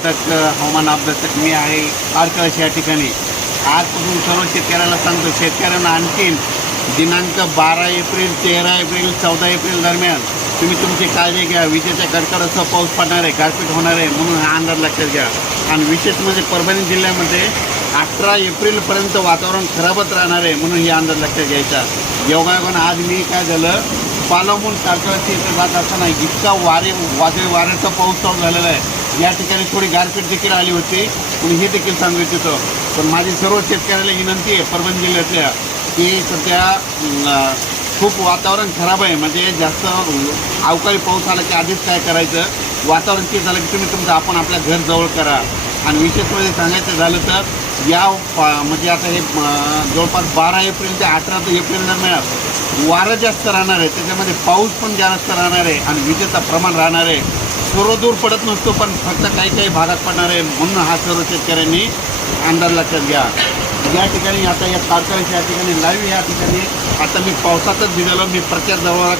अभ्यासक हवामान अभ्यासक मी आहे आडकळश या ठिकाणी. आजपासून सर्व शेतकऱ्याला सांगतो शेतकऱ्यांना आणखीन दिनांक बारा एप्रिल तेरा एप्रिल चौदा एप्रिल दरम्यान तुम्ही तुमची काळजी घ्या. विजेच्या कडकडाचा पाऊस पडणार आहे गारपीट होणार आहे म्हणून हा अंदाज लक्षात घ्या. आणि विशेष म्हणजे परभणी जिल्ह्यामध्ये अठरा एप्रिलपर्यंत वातावरण खराबच राहणार आहे म्हणून ही अंदाज लक्षात घ्यायचा. योगायोगानं आज मी काय झालं पालवून कारकळची इथे जात असताना इतका वारे वादळी वाऱ्याचा पाऊस चालू झालेला आहे. या ठिकाणी थोडी गारपीट देखील आली होती. पण हे देखील सांगू इच्छितो पण माझी सर्व शेतकऱ्याला विनंती आहे परभणी जिल्ह्यातल्या की सध्या खूप वातावरण खराब आहे. म्हणजे जास्त अवकाळी पाऊस आला की आधीच काय करायचं? वातावरण ते झालं की तुम्ही तुमचं आपण आपल्या घर जवळ करा. आणि विशेष म्हणजे सांगायचं झालं तर या पा- म्हणजे आता हे जवळपास बारा एप्रिल ते अठरा ते एप्रिल दरम्यान वारं जास्त राहणार आहे. त्याच्यामध्ये पाऊस पण जास्त राहणार आहे आणि विजेचं प्रमाण राहणार आहे. सर्व दूर पडत नसतो पण फक्त काही काही भागात पडणार आहे म्हणून हा सर्व शेतकऱ्यांनी अंदाज लक्षात घ्या. या ठिकाणी आता या कारखान्याच्या या ठिकाणी लाईव्ह या ठिकाणी आता मी पावसातच दिलेलो मी प्रचार जवळ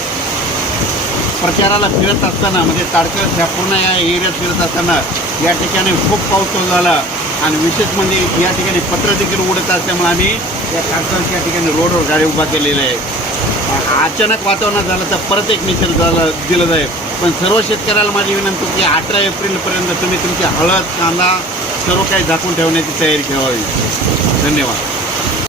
प्रचाराला फिरत असताना म्हणजे ताडकळ ह्या पूर्ण या एरियात फिरत असताना या ठिकाणी खूप पाऊस झाला. आणि विशेष म्हणजे या ठिकाणी पत्र देखील उडत असल्यामुळे आम्ही या कारखान्याच्या या ठिकाणी रोडवर गाडी उभा केलेली आहे अचानक वातावरण झालं तर परत एक निषेध झालं दिलं जाईल. पण सर्व शेतकऱ्याला माझी विनंती की अठरा एप्रिलपर्यंत तुम्ही तुमची हळद कांदा सर्व काही झाकून ठेवण्याची तयारी ठेवावी. धन्यवाद.